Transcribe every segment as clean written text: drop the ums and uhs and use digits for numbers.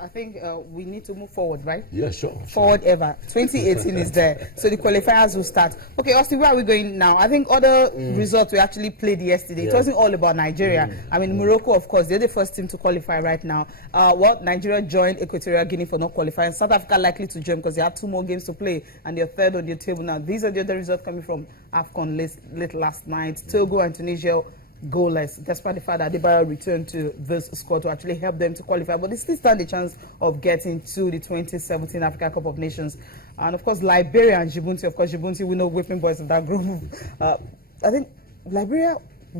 I think we need to move forward, right? Yeah, sure. Forward ever. 2018 is there, so the qualifiers will start. Okay, Austin, where are we going now? I think other results we actually played yesterday. It wasn't all about Nigeria. I mean, Morocco, of course, they're the first team to qualify right now. Nigeria joined Equatorial Guinea for not qualifying. South Africa likely to join because they have 2 more games to play, and they're third on the table now. These are the other results coming from Afcon late last night. Togo and Tunisia goalless, despite the fact that Adebayo returned to this squad to actually help them to qualify, but they still stand a chance of getting to the 2017 African Cup of Nations. And of course, Liberia and Djibouti, we know whipping boys of that group. I think Liberia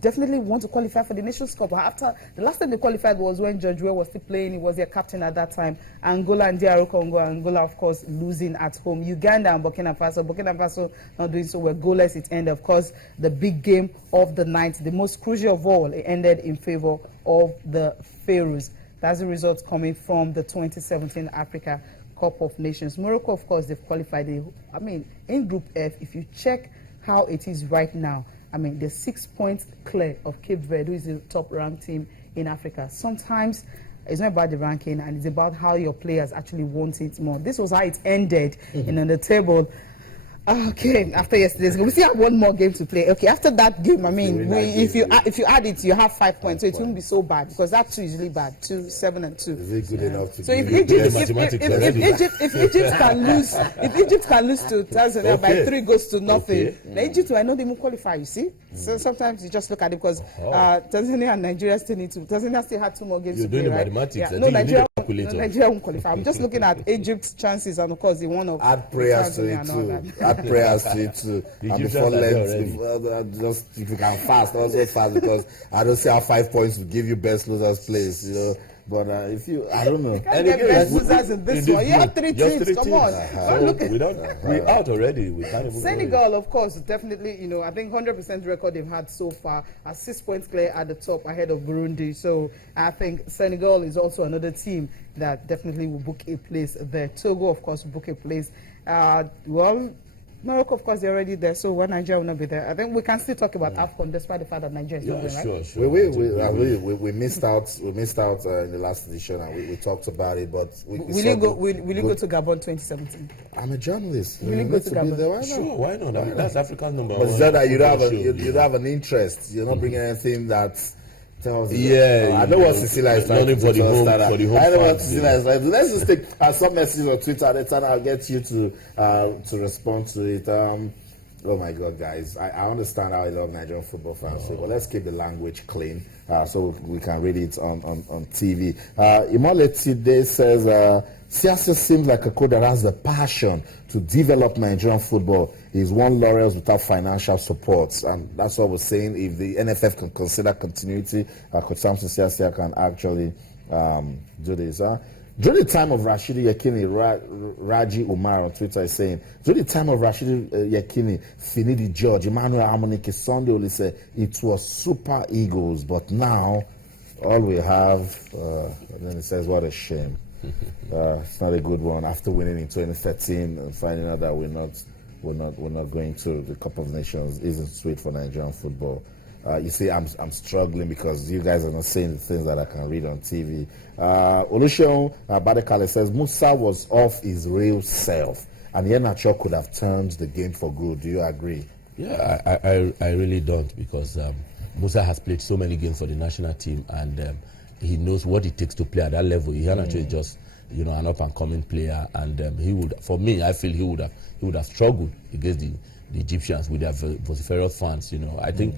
definitely want to qualify for the Nations Cup. After the last time they qualified was when George Weah was still playing. He was their captain at that time. Angola and DR Congo. Angola, of course, losing at home. Uganda and Burkina Faso not doing so well. Goalless it ended. Of course, the big game of the night, the most crucial of all, it ended in favor of the Pharaohs. That's the results coming from the 2017 Africa Cup of Nations. Morocco, of course, they've qualified. In Group F, if you check how it is right now, they're 6 points clear of Cape Verde, who is the top-ranked team in Africa. Sometimes it's not about the ranking, and it's about how your players actually want it more. This was how it ended in on the table. Okay, after yesterday's game, we still have 1 more game to play. Okay, after that game, if you add it, you have 5 points, so it won't be so bad because that's usually bad. 2, 7, and 2. Is it good enough to? So if Egypt can lose to Tanzania by 3 goals to nothing, now Egypt, I know they won't qualify. You see, so sometimes you just look at it because Tanzania and Nigeria still need to. Tanzania still had 2 more games to play, right? Mathematics. Yeah. No, Nigeria won't qualify. I'm just looking at Egypt's chances, and of course the one of add prayers to it too. Add prayers to it too. And before Lent, just if you can fast, also fast, because I don't see how 5 points will give you best losers place, you know. But if you, I don't know. You can't get best losers in this one. You have 3 teams. Come on. We're out already. We can't even Senegal, of course, definitely. I think 100% record they've had so far. Are 6 points clear at the top, ahead of Burundi. So I think Senegal is also another team that definitely will book a place there. Togo, of course, will book a place. Morocco, of course, they're already there, so when Nigeria will not be there, I think we can still talk about Afcon despite the fact that Nigeria is not there, right? Sure. We missed out. We missed out in the last edition, and we talked about it. But will you go to Gabon 2017? I'm a journalist. Will you go to Gabon? There? Why not? Sure, why not? That's Africa's number 1. But it's just that you don't have an interest. You're not bringing anything that. I know what Cecilia is trying to do. I know what Cecilia is trying to do. Let's just take some messages on Twitter, and I'll get you to respond to it. Oh my God, guys! I understand how I love Nigerian football fans, but let's keep the language clean so we can read it on TV. Imole today says, Siasa seems like a coach that has the passion to develop Nigerian football. He's won laurels without financial support, and that's what we're saying. If the NFF can consider continuity, Coach Samson Siasa can actually do this. During the time of Rashidi Yekini, Raji Umar on Twitter is saying, during the time of Rashidi Yekini, Finidi George, Emmanuel Amonike, Sunday Oli said it was Super Eagles, but now all we have, and then it says, what a shame. It's not a good one. After winning in 2013 and finding out that we're not going to the Cup of Nations isn't sweet for Nigerian football. You see, I'm struggling because you guys are not saying the things that I can read on TV. Oluseun Badekale says Musa was off his real self, and Yenacho could have turned the game for good. Do you agree? Yeah, I really don't, because Musa has played so many games for the national team, and he knows what it takes to play at that level. Yenacho is just an up-and-coming player, and he would, for me, I feel he would have struggled against the Egyptians with their vociferous fans. I think.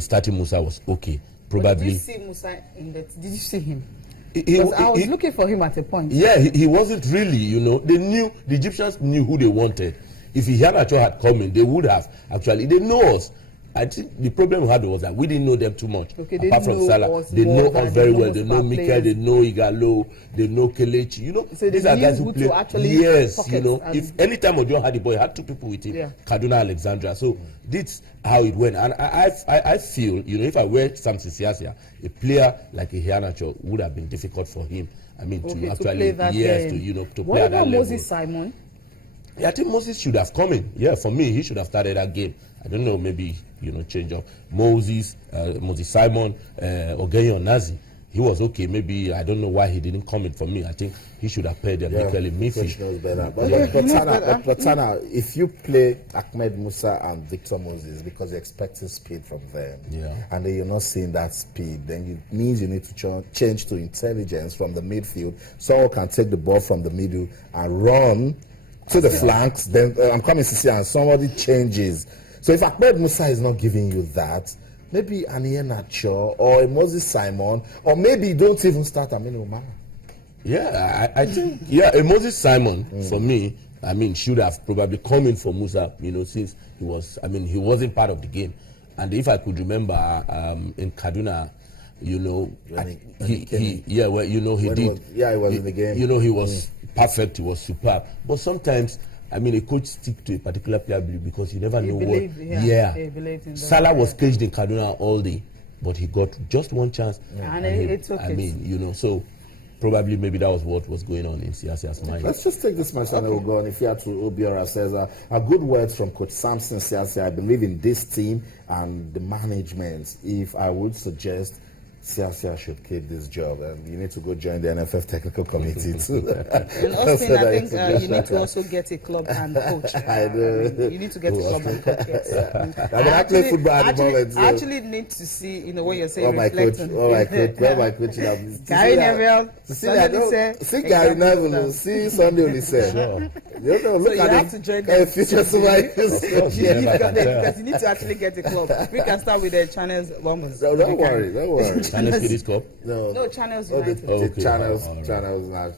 Starting Musa was okay. Probably. Did you see Musa did you see him? Because I was looking for him at a point. Yeah, he wasn't really, the Egyptians knew who they wanted. If Iheanacho had come in, they would have. Actually, they know us. I think the problem we had was that we didn't know them too much. Okay, apart from Salah, they know us very well. They know Mikel, they know Igalo, they know Kelechi. So these are guys who play. Yes, if any time Ojo had the ball, he had 2 people with him, Kaduna, Alexandra. So this how it went, and I feel, if I were Samson Siasia, a player like Iheanacho would have been difficult for him. To actually to play at that level. What about Moses Simon? Yeah, I think Moses should have come in. Yeah, for me, he should have started that game. I don't know, maybe change of Moses Simon, Ogenyo Nazi. he was okay. Maybe I don't know why he didn't comment for me. I think he should have paired them equally. Coach knows better. But Tana, if you play Ahmed Musa and Victor Moses because you're expecting speed from them, and then you're not seeing that speed, then it means you need to change to intelligence from the midfield. Someone can take the ball from the middle and run to the flanks. Then I'm coming to see, and somebody changes. So if Ahmed Musa is not giving you that, maybe Aniye Nacho or Moses Simon, or maybe you don't even start Aminu Umar. Yeah, I think, Moses Simon, for me, I mean, should have probably come in for Musa, since he wasn't part of the game. And if I could remember, in Kaduna, he was in the game. He was perfect, he was superb. But sometimes, a coach stick to a particular player because you never know what. Salah was caged in Kaduna all day, but he got just one chance. And it took it. So probably maybe that was what was going on in Siasia's mind. Let's just take this match and we'll go on. If you had to, Obiora says, a good word from Coach Samson Siasia. I believe in this team and the management. If I would suggest Siasia should keep this job, and you need to go join the NFF technical committee too. And Austin, I think you need to also get a club and coach. I know. You need to get a club and coach. Yes. I play football at the moment. I actually need to see, what you're saying. My coach, my coach. Gary Neville. See Gary Neville. See Sunday Olise. So you have to join the future because you need to actually get a club. We can start with the Channels Bombers. Don't worry. Channels Kiddies Cup? No, Channels United. Channels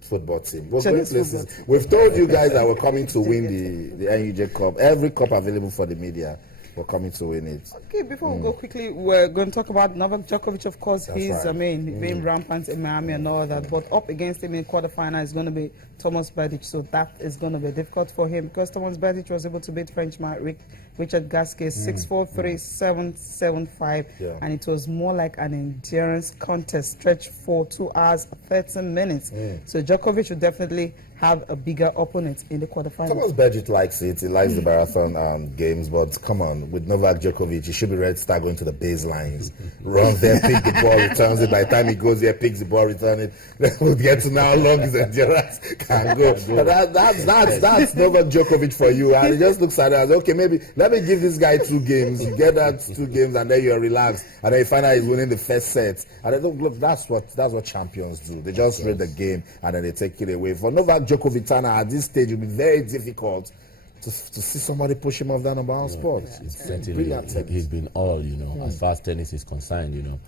football team. We're going places. We've told you guys that we're coming to win the NUJ Cup. Every cup available for the media, we're coming to win it. Okay, before we go quickly, we're going to talk about Novak Djokovic. Of course, he's being rampant in Miami and all that. But up against him in quarterfinal is going to be Thomas Berdych. So that is going to be difficult for him because Thomas Berdych was able to beat Frenchman Richard Gasquet 6-4, 3-7, 7-5, and it was more like an endurance contest stretched for 2 hours 13 minutes. So Djokovic should definitely have a bigger opponent in the quarterfinals. Thomas Berdych likes it. He likes the marathon games, but come on, with Novak Djokovic, he should be ready to start going to the baselines. Run there, pick the ball, returns it. By the time he goes there, picks the ball, returns it. Then we'll get to know how long his endurance can go. But that's Novak Djokovic for you. And he just looks at it as, okay, maybe let me give this guy 2 games. You get that 2 games, and then you're relaxed. And then you find out he's winning the first set. And then look, that's what champions do. They just read the game and then they take it away. For Novak Djokovic, at this stage, it will be very difficult to see somebody push him off that number 1 spot. He's been all, as far as tennis is concerned,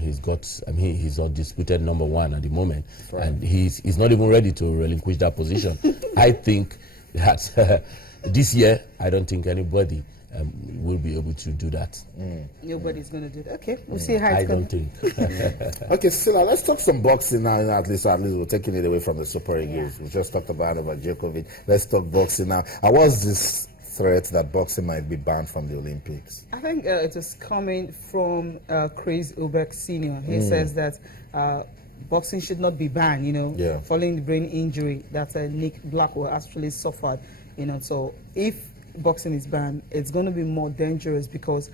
he's undisputed number 1 at the moment, and he's not even ready to relinquish that position. I think that this year, I don't think anybody will be able to do that. Nobody's going to do that. Okay, we'll see how it's going. I don't think. Okay, Sila, let's talk some boxing now. At least we're taking it away from the Super Eagles. We just talked about Djokovic. Let's talk boxing now. Was this threat that boxing might be banned from the Olympics? I think it is coming from Chris Eubank Sr. He says that boxing should not be banned, following the brain injury that Nick Blackwell actually suffered. So if boxing is banned, it's going to be more dangerous because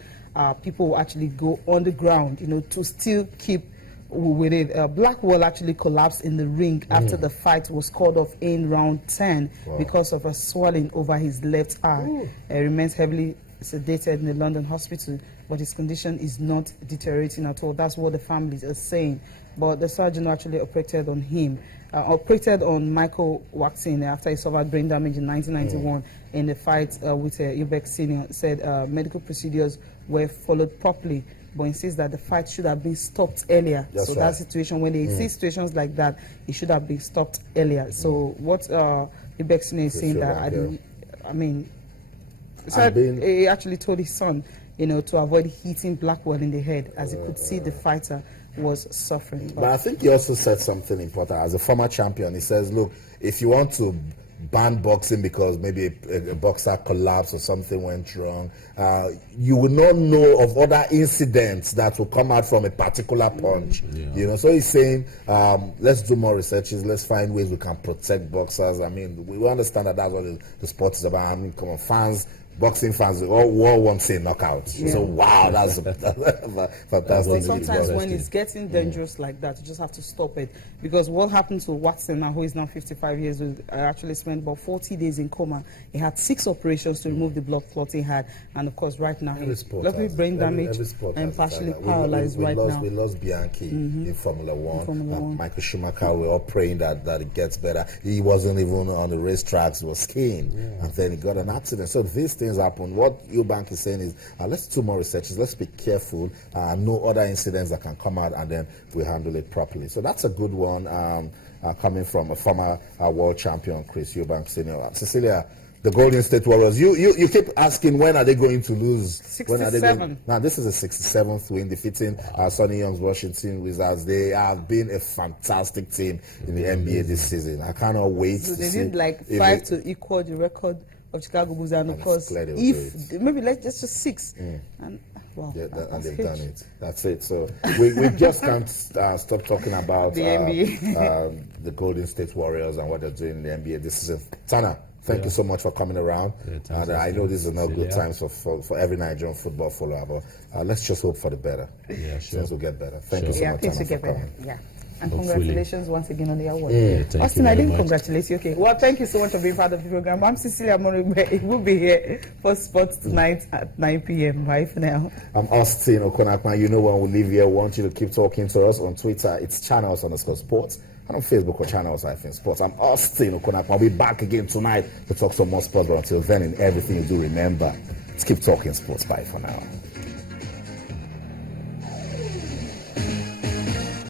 people will actually go on the ground, to still keep with it. Blackwell actually collapsed in the ring after the fight was called off in round 10 because of a swelling over his left eye. He remains heavily sedated in the London hospital, but his condition is not deteriorating at all. That's what the families are saying. But the surgeon actually operated on him. Operated on Michael Waxin after he suffered brain damage in 1991 in the fight with Eubank Sr. Said medical procedures were followed properly, but insists that the fight should have been stopped earlier. That situation, when they see situations like that, it should have been stopped earlier. So what Eubank Sr. is saying he actually told his son, to avoid hitting Blackwell in the head, as he could see the fighter was suffering. But I think he also said something important. As a former champion, he says, look, if you want to ban boxing because maybe a boxer collapsed or something went wrong, you will not know of other incidents that will come out from a particular punch. So he's saying, let's do more researches, let's find ways we can protect boxers. We understand that that's what the sport is about. Come on, fans boxing fans all want to say knockout. Yeah. So wow, that's fantastic. Sometimes when it's getting dangerous like that, you just have to stop it, because what happened to Watson now, who is now 55 years old, actually spent about 40 days in coma. He had 6 operations to remove the blood clot he had, and of course right now he's brain damage and partially paralyzed right now. We lost Bianchi in Formula 1. Michael Schumacher, we're all praying that it gets better. He wasn't even on the racetracks, he was skiing, and then he got an accident. So these things happen. What Eubank is saying is, let's do more researches, let's be careful, no other incidents that can come out, and then we handle it properly. So that's a good one, coming from a former world champion, Chris Eubank Senior. Cecilia, the Golden State Warriors, you keep asking, when are they going to lose? 67. When are they going? Now, this is a 67th win, defeating Sonny Young's Washington Wizards. They have been a fantastic team in the NBA this season. I cannot wait to see. They need like 5 to equal the record of Chicago Bulls, and of course, if maybe let's just 6. And wow, and they've done it. That's it. So we just can't stop talking about the NBA, the Golden State Warriors and what they're doing in the NBA this season. Tana, thank you so much for coming around. And I know this is not good times for every Nigerian football follower, but let's just hope for the better. Yeah, sure. Things will get better. Thank you so much, Tana, for coming. Yeah. And congratulations once again on the award. Austin, I didn't congratulate you. Okay. Well, thank you so much for being part of the program. I'm Cecilia Morugbe. We'll be here for sports tonight at 9 p.m. Bye for now. I'm Austin Okonakman. You know, when we leave here, we want you to keep talking to us on Twitter. It's channels_sports. And on Facebook or channels-sports. I'm Austin Okonakman. I'll be back again tonight to talk some more sports. But until then, in everything you do, remember, let's keep talking sports. Bye for now.